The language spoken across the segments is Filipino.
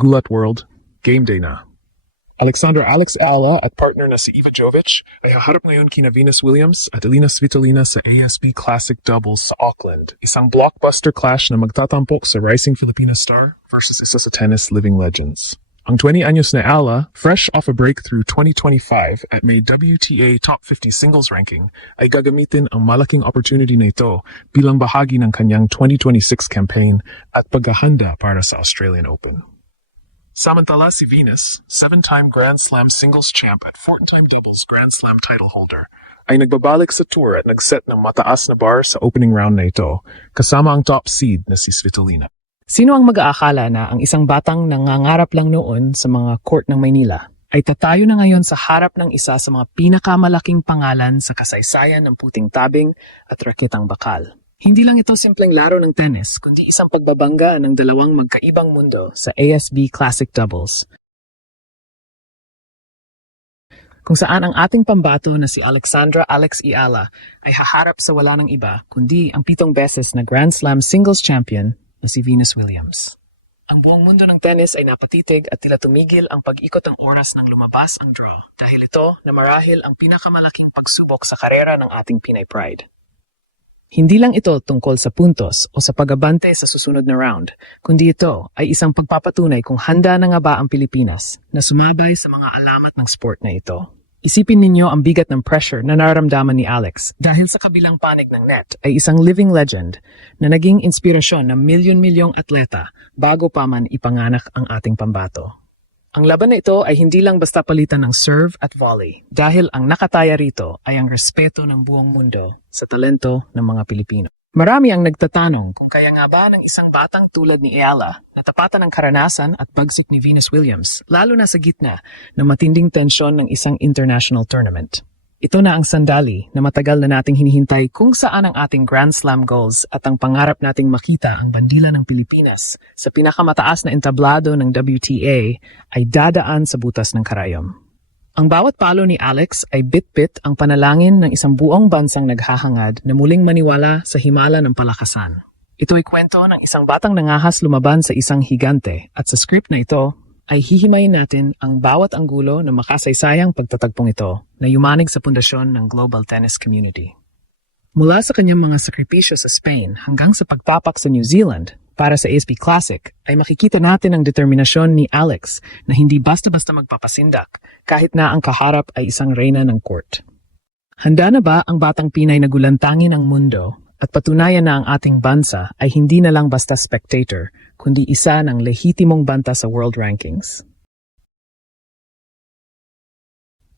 Gulat World, game day na. Alexander Alex Ala at partner na si Eva Jovic ay haharap ngayon kina Venus Williams at Elina Svitolina sa ASB Classic Doubles sa Auckland. Isang blockbuster clash na magtatampok sa rising Filipina star versus isa sa tennis living legends. Ang 20 anyos na Ala, fresh off a breakthrough 2025 at may WTA Top 50 singles ranking, ay gagamitin ang malaking opportunity na ito bilang bahagi ng kanyang 2026 campaign at paghahanda para sa Australian Open. Samantala si Venus, 7-time Grand Slam singles champ at 14-time doubles Grand Slam title holder, ay nagbabalik sa tour at nagset ng mataas na bar sa opening round na ito, kasama ang top seed na si Svitolina. Sino ang mag-aakala na ang isang batang nangangarap lang noon sa mga court ng Maynila ay tatayo na ngayon sa harap ng isa sa mga pinakamalaking pangalan sa kasaysayan ng puting tabing at raketang bakal? Hindi lang ito simpleng laro ng tennis, kundi isang pagbabangga ng dalawang magkaibang mundo sa ASB Classic Doubles. Kung saan ang ating pambato na si Alexandra Alex Iala ay haharap sa wala ng iba, kundi ang 7 beses na Grand Slam singles champion na si Venus Williams. Ang buong mundo ng tennis ay napatitig at tila tumigil ang pag-ikot ng oras nang lumabas ang draw, dahil ito na marahil ang pinakamalaking pagsubok sa karera ng ating Pinay Pride. Hindi lang ito tungkol sa puntos o sa pag-abante sa susunod na round, kundi ito ay isang pagpapatunay kung handa na nga ba ang Pilipinas na sumabay sa mga alamat ng sport na ito. Isipin ninyo ang bigat ng pressure na nararamdaman ni Alex dahil sa kabilang panig ng net ay isang living legend na naging inspirasyon ng milyon-milyong atleta bago pa man ipanganak ang ating pambato. Ang laban na ito ay hindi lang basta palitan ng serve at volley dahil ang nakataya rito ay ang respeto ng buong mundo sa talento ng mga Pilipino. Marami ang nagtatanong kung kaya nga ba ng isang batang tulad ni Iala na tapatan ng karanasan at bagsik ni Venus Williams, lalo na sa gitna ng matinding tensyon ng isang international tournament. Ito na ang sandali na matagal na nating hinihintay kung saan ang ating Grand Slam goals at ang pangarap nating makita ang bandila ng Pilipinas sa pinakamataas na entablado ng WTA ay dadaan sa butas ng karayom. Ang bawat palo ni Alex ay bit-bit ang panalangin ng isang buong bansang naghahangad na muling maniwala sa himala ng palakasan. Ito ay kwento ng isang batang nangahas lumaban sa isang higante at sa script na ito ay hihimayin natin ang bawat anggulo ng makasaysayang pagtatagpong ito na yumanig sa pundasyon ng global tennis community. Mula sa kanyang mga sakripisyo sa Spain hanggang sa pagtapak sa New Zealand para sa ASB Classic, ay makikita natin ang determinasyon ni Alex na hindi basta-basta magpapasindak kahit na ang kaharap ay isang reyna ng court. Handa na ba ang batang Pinay na gulantangin ang mundo at patunayan na ang ating bansa ay hindi na lang basta spectator, kundi isa ng lehitimong banta sa world rankings?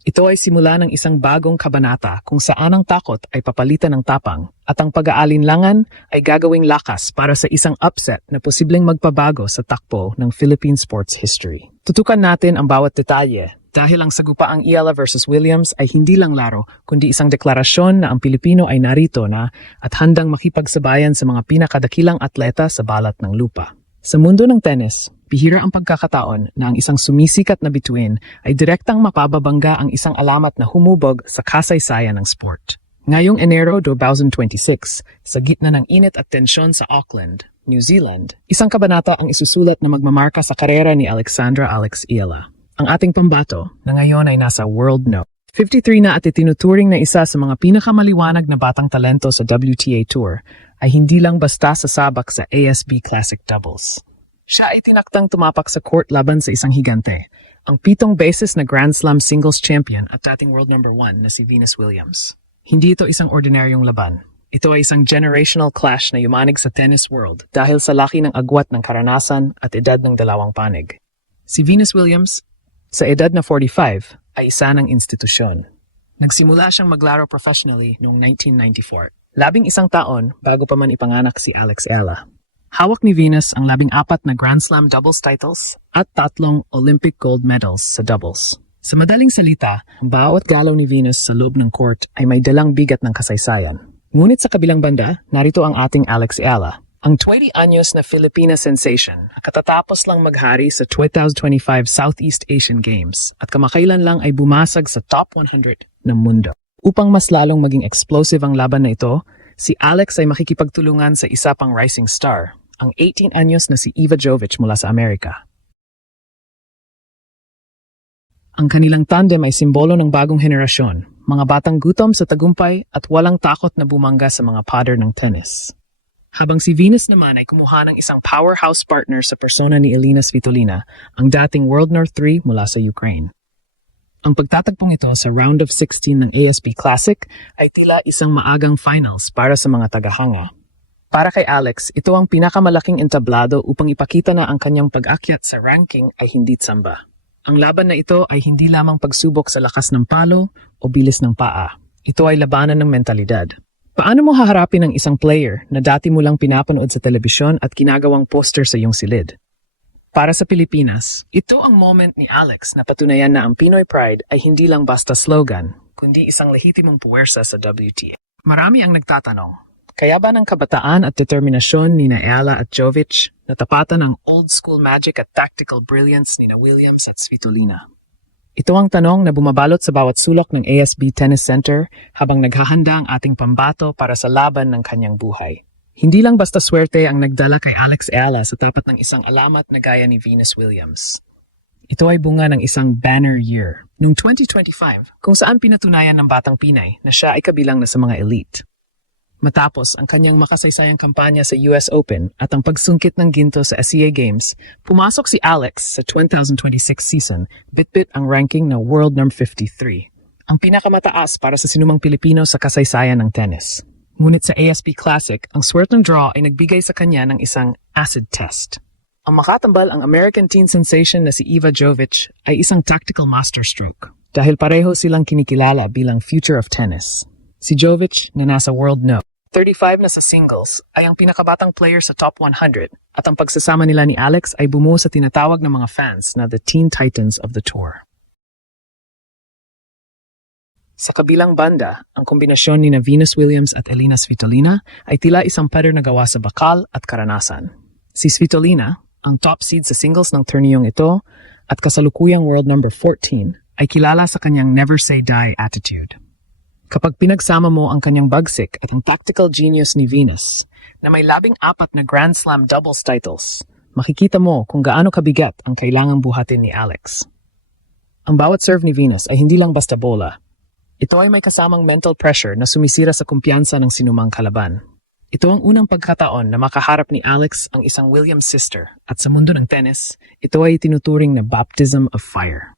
Ito ay simula ng isang bagong kabanata kung saan ang takot ay papalitan ng tapang at ang pag-aalinlangan ay gagawing lakas para sa isang upset na posibleng magpabago sa takbo ng Philippine sports history. Tutukan natin ang bawat detalye dahil ang sagupaang Iala versus Williams ay hindi lang laro kundi isang deklarasyon na ang Pilipino ay narito na at handang makipagsabayan sa mga pinakadakilang atleta sa balat ng lupa. Sa mundo ng tennis, bihira ang pagkakataon na ang isang sumisikat na bituin ay direktang mapababangga ang isang alamat na humubog sa kasaysayan ng sport. Ngayong Enero 2026, sa gitna ng init at tensyon sa Auckland, New Zealand, isang kabanata ang isusulat na magmamarka sa karera ni Alexandra Alex Iala. Ang ating pambato na ngayon ay nasa world no. 53 na at itinuturing na isa sa mga pinakamaliwanag na batang talento sa WTA Tour ay hindi lang basta sasabak sa ASB Classic Doubles. Siya ay tinaktang tumapak sa court laban sa isang higante, ang 7 beses na Grand Slam singles champion at dating world number 1 na si Venus Williams. Hindi ito isang ordinaryong laban. Ito ay isang generational clash na yumanig sa tennis world dahil sa laki ng agwat ng karanasan at edad ng dalawang panig. Si Venus Williams, sa edad na 45, ay isa ng institusyon. Nagsimula siyang maglaro professionally noong 1994. 11 taon bago pa man ipanganak si Alex Iala. Hawak ni Venus ang 14 na Grand Slam doubles titles at 3 Olympic gold medals sa doubles. Sa madaling salita, ang bawat galaw ni Venus sa loob ng court ay may dalang bigat ng kasaysayan. Ngunit sa kabilang banda, narito ang ating Alex Iala, ang 20 anyos na Filipina sensation na katatapos lang maghari sa 2025 Southeast Asian Games at kamakailan lang ay bumasag sa top 100 ng mundo. Upang mas lalong maging explosive ang laban na ito, si Alex ay makikipagtulungan sa isa pang rising star, ang 18 anyos na si Eva Jovic mula sa Amerika. Ang kanilang tandem ay simbolo ng bagong henerasyon, mga batang gutom sa tagumpay at walang takot na bumangga sa mga pader ng tennis. Habang si Venus naman ay kumuha ng isang powerhouse partner sa persona ni Elina Svitolina, ang dating World No. 3 mula sa Ukraine. Ang pagtatagpong ito sa round of 16 ng ASB Classic ay tila isang maagang finals para sa mga tagahanga. Para kay Alex, ito ang pinakamalaking entablado upang ipakita na ang kanyang pag-akyat sa ranking ay hindi tsamba. Ang laban na ito ay hindi lamang pagsubok sa lakas ng palo o bilis ng paa. Ito ay labanan ng mentalidad. Paano mo haharapin ang isang player na dati mo lang pinapanood sa telebisyon at ginagawang poster sa iyong silid? Para sa Pilipinas, ito ang moment ni Alex na patunayan na ang Pinoy Pride ay hindi lang basta slogan, kundi isang lehitimong puwersa sa WTA. Marami ang nagtatanong, kaya ba ng kabataan at determinasyon ni Ayala at Jovic natapatan ang old-school magic at tactical brilliance ni Williams at Svitolina? Ito ang tanong na bumabalot sa bawat sulok ng ASB Tennis Center habang naghahanda ang ating pambato para sa laban ng kanyang buhay. Hindi lang basta swerte ang nagdala kay Alex Ayala sa tapat ng isang alamat na gaya ni Venus Williams. Ito ay bunga ng isang banner year, noong 2025, kung saan pinatunayan ng Batang Pinay na siya ay kabilang na sa mga elite. Matapos ang kanyang makasaysayang kampanya sa US Open at ang pagsungkit ng ginto sa SEA Games, pumasok si Alex sa 2026 season, bitbit ang ranking na World No. 53, ang pinakamataas para sa sinumang Pilipino sa kasaysayan ng tennis. Ngunit sa ASB Classic, ang swerteng draw ay nagbigay sa kanya ng isang acid test. Ang makatambal ang American teen sensation na si Iva Jovic ay isang tactical masterstroke dahil pareho silang kinikilala bilang future of tennis. Si Jovic na nasa World No. 35 na sa singles ay ang pinakabatang player sa top 100 at ang pagsasama nila ni Alex ay bumuo sa tinatawag ng mga fans na the Teen Titans of the Tour. Sa kabilang banda, ang kombinasyon ni Venus Williams at Elina Svitolina ay tila isang pader na gawa sa bakal at karanasan. Si Svitolina, ang top seed sa singles ng turniyong ito at kasalukuyang world number 14, ay kilala sa kanyang never say die attitude. Kapag pinagsama mo ang kanyang bagsik at ang tactical genius ni Venus, na may 14 na Grand Slam doubles titles, makikita mo kung gaano kabigat ang kailangang buhatin ni Alex. Ang bawat serve ni Venus ay hindi lang basta bola. Ito ay may kasamang mental pressure na sumisira sa kumpiyansa ng sinumang kalaban. Ito ang unang pagkataon na makaharap ni Alex ang isang Williams sister at sa mundo ng tennis, ito ay tinuturing na baptism of fire.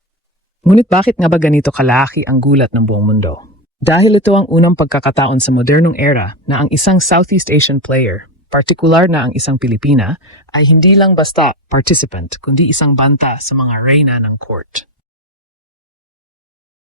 Ngunit bakit nga ba ganito kalaki ang gulat ng buong mundo? Dahil ito ang unang pagkakataon sa modernong era na ang isang Southeast Asian player, partikular na ang isang Pilipina, ay hindi lang basta participant kundi isang banta sa mga reyna ng court.